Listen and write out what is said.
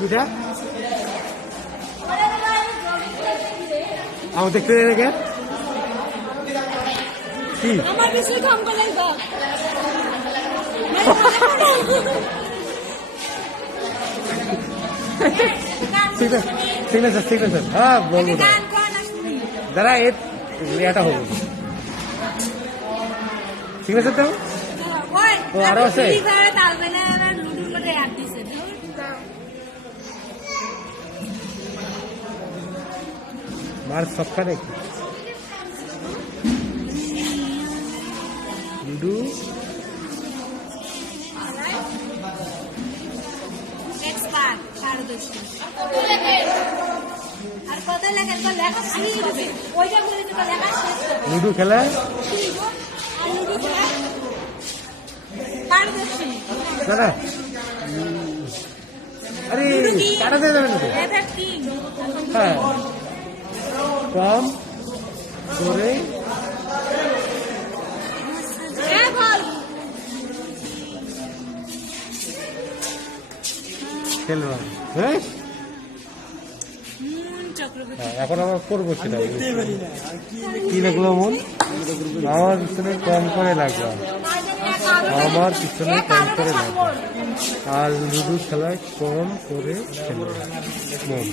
এটা আমার দেখতে দেখে কি আমার বেশি কাম করে দাও ঠিক আছে ঠিক আছে হ্যাঁ বলবো দাঁড়া এটা হবো ঠিক আছে তো ও আরো আছে মার সবকা দেখি লুডু লুডু খেলা দাদা আরে কাটাতে যাবে না হ্যাঁ কম করে খেলবা হ্যাঁ এখন আমার করবো সেটা কি লাগলো মন আমার পিছনে কম করে লাগবে আমার পিছনে কম করে লাগবে আর লুডু খেলায় কম করে খেলবে মন